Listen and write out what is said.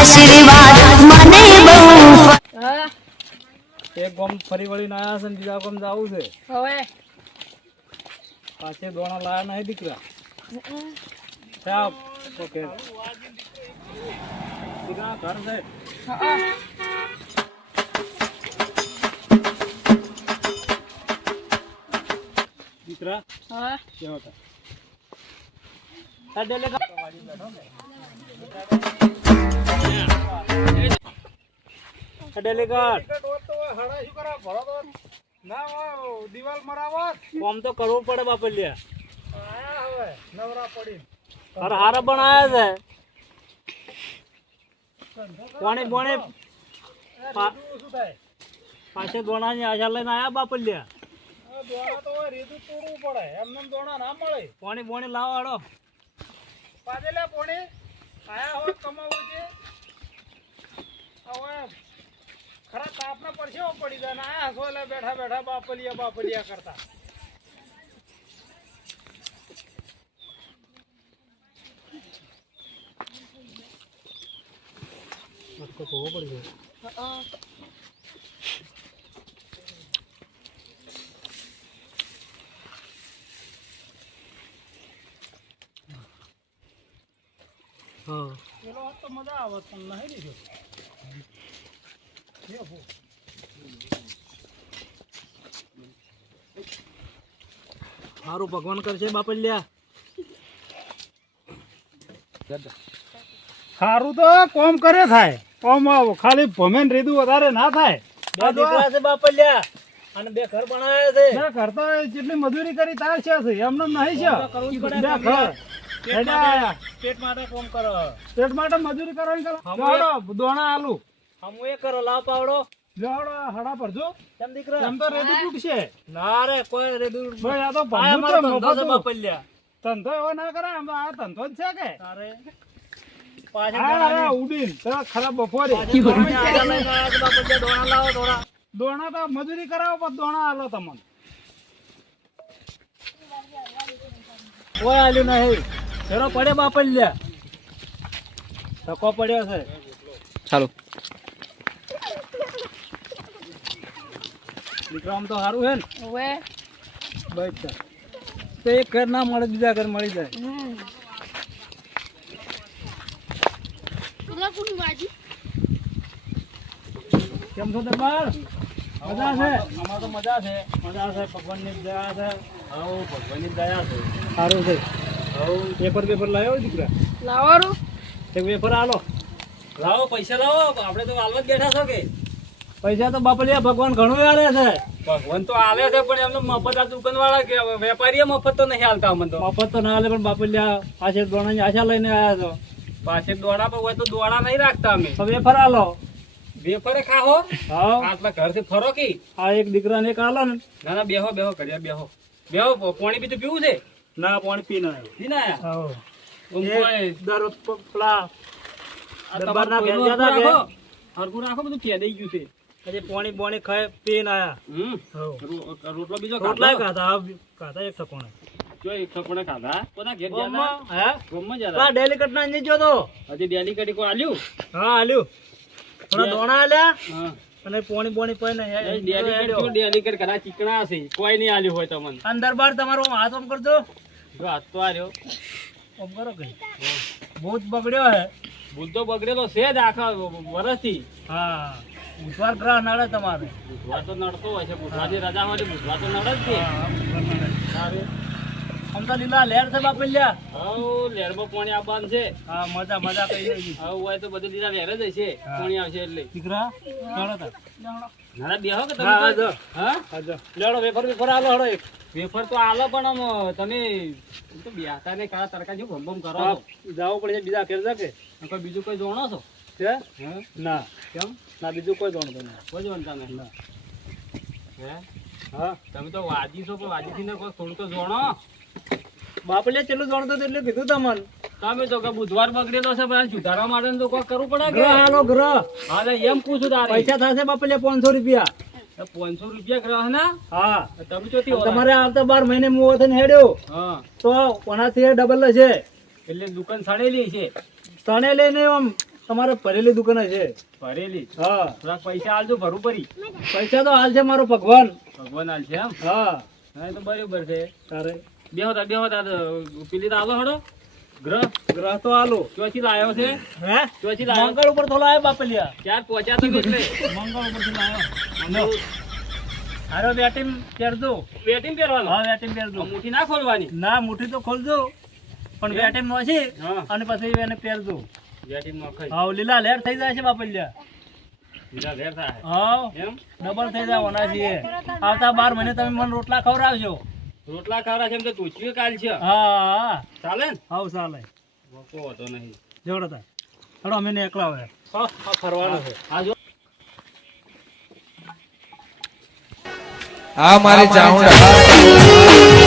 આશીર્વાદ મને બહુ એક ગામ ફરી વળીને આવ્યા છે ને બીજા ગામ જવું છે હવે પાછે દોણા લાયા નહીં દીકરા સાહેબ ઓકે દીકરા ઘર છે દીકરા હા કેવો હતા દિવાલ મરાવત કોમ તો કરવું પડે બાપલિયા આયા હવે નવરા પડી અરે હારા પણ આયા છે કોણે બોણે શું થાય પાછે દોણાની આશા લઈને આયા બાપલિયા દોણા તો હોય રીતું તોડવું પડે એમને દોણા ના મળે પોણી બોણી લાવો હાડો પાદેલા પોણી આયા હોય કમાવું છે હવે ખરા તાપના પરસેવો પડી જાય ને આયા હસોલે બેઠા બેઠા બાપલિયા કરતા હા પેલો હોત તો મજા આવત પણ નહીં લીધો સારું ભગવાન કરશે બાપલિયા સારું તો કોમ કરે થાય કોમ ખાલી ભમેન રીધું વધારે ના થાય બે દીકરા છે બાપલિયા અને બે ઘર બનાવ્યા છે ના કરતા હોય જેટલી મજૂરી કરી તાર છે એમને નહીં છે કરવું જ પડે બે ઘર પેટ માટે કોમ કરો પેટ માટે મજૂરી કરવાની કરો દોણા આલુ હમું એ કરો લાવ પાવડો લેવડો હડા પરજો કેમ દીકરા એમ તો રેડી તૂટશે ના રે કોઈ રેદુ ભાઈ આ તો આ અમારો ધંધો છે બાપલિયા ધંધો એવો ના કરે આમ આ ધંધો જ છે કે તારે પાછે હા ઉડીન તો ખરાબ બપોરે બાપલિયા દોણા લાવો દોણા દોણા તો મજૂરી કરાવો પણ દોણા આલો તમને કોઈ આલ્યું નહીં ફેરો પડે બાપલિયા ધક્કો પડ્યો છે ચાલો દીકરા આમ તો સારું છે ને હવે બસ તો એક ઘર ના મળે બીજા ઘર મળી જાય કેમ છો દરબાર મજા છે અમાર તો મજા છે ભગવાનની દયા છે હા ભગવાનની દયા છે સારું છે હા પેપર લાવ્યો દીકરા લાવવાનું એક પેપર આલો લાવો પૈસા લાવો આપણે તો હાલવા જ બેઠા છો કે પૈસા તો બાપલિયા ભગવાન ઘણું આલે છે ભગવાન તો આલે છે પણ એમને મફત આ દુકાન વાળા કે વેપારીએ મફત તો નહીં હાલતા અમને તો મફત તો ના આલે પણ બાપલિયા પાછળ દોણાની આશા લઈને આવ્યા છો પાસે દોડા પર હોય તો દોડા નહીં રાખતા અમે તો વેફર આલો વેપારે ખાહો હા આટલા ઘરથી ફરો કી આ એક દીકરાને એક આલો ને ના ના બેહો ઘડિયા બેહો પાણી બીજું પીવું છે ના પાણી પીને આવ્યો પીને આયા હા ઓમ કોઈ દર પેલા આ દરબારના તમારું ભેજા હતા કે હરખું રાખો બધું ફેદાઈ ગયું છે આજે પાણી બોણી ખાય પીને આયા રોટલો બીજો રોટલા ખાધો ખાતા એક સકોણે જો એક સપને ખાધા કોના ઘેર ગયા હે ગોમમાં જતા આ ડેલિકેટ ના નહીં જોતો હજી ડેલી કડી કોઈ આલ્યું હા આલ્યું થોડા દોણા આલ્યા હા અને પાણી બોણી પીને ડેલી કડ ઘણા ચીકણા હશે કોઈ નહીં આલ્યું હોય તમને અંદર બાર તમારો હાથ ઓમ કરજો જો હાથ તો આર્યો ઓમ કરો કે બહુ જ બગડ્યો હે ભૂલ તો બગડેલો છે જ આખા વર્ષથી હા બુધવાર ગ્રહ નડે તમારે બુધવાર તો નડતો હોય છે બુધવારની રજા હોય બુધવાર તો નડે જ છે આમ તો લીલા લેર છે બાપલિયા હવ લેરમાં પાણી આવવાનું છે હા મજા કઈ નહીં હવે હોય તો બધું લીલા લેર જ હશે પાણી આવશે એટલે દીકરા ચાલો તા ના બેહો કે હા તમે જો હા લેડો વેફર આલો હડો એક વેફર તો આલો પણ આમ તમે તો બેહતા ને કાળા તડકા જેવું ભમ ભમ કરો છો. જવું પડે બીજા ફેર જા કે કોઈ બીજું કોઈ જોણો છો છે હે ના કેમ ના બીજું કોઈ જાણતો નહીં કોઈ જોણતા નહીં ના હે હા તમે તો વાજી છો પણ વાજીથી ને કોઈ થોડું તો જોણો બાપલિયા ચેટલું જાણતો હતો એટલે કીધું તમને તમે તો કે બુધવાર બગડેલો છે પણ સુધારવા માટે તો કોઈ કરવું પડે કે ગ્રહ આલો ગ્રહ હા તો એમ પૂછું તારે પૈસા થશે બાપલિયા 500 રૂપિયા 500 રૂપિયા ગ્રહ ના હા તમે ચોથી તમારે આવતા 12 મહિને મુવો થઈને હેડ્યો હા તો કોનાથી ડબલ છે એટલે દુકાન સડેલી છે તને લઈને આમ તમારે ભરેલી દુકાન છે. ભરેલી હા થોડાક પૈસા આલજો ભરું પડી. પૈસા તો હાલ છે મારો ભગવાન. ભગવાન આલ છે એમ. હા હા એ તો બરોબર છે. તારે બેહો તા પેલી તો આલો હડો ગ્રહ ગ્રહ તો આલો. ચોથી લાયો છે. હે ચોથી લાયો. મંગળ ઉપર થોડો આવ્યો બાપલિયા. ચાર પહોંચ્યા તમે એટલે મંગળ ઉપરથી લાવ્યો. હારો વેટીમ પહેરજો. વેટિંગ પહેરવાનું. હા વેટીમ પહેરજો. મુઠ્ઠી ના ખોલવાની. ના મુઠ્ઠી તો ખોલજો પણ વેટીમ નો છે હા અને પછી એને પહેરજો. વેટિંગ માં ખાઈ હા લીલા લહેર થઈ જાય છે બાપલિયા. બીજા ઘેર થાય હા એમ. ડબલ થઈ જાય વનાજી. આવતા 12 મહિને તમે મને રોટલા ખવડાવજો. રોટલા ખારા છે એમ તો તુચ્યું કાલ છે. હા ચાલે ને હાવ ચાલે. મોકો હતો નહીં. જોડો તા હડો અમે ને એકલા હોય. હા ફરવાનું છે. આ જો આ મારી ચાઉંડા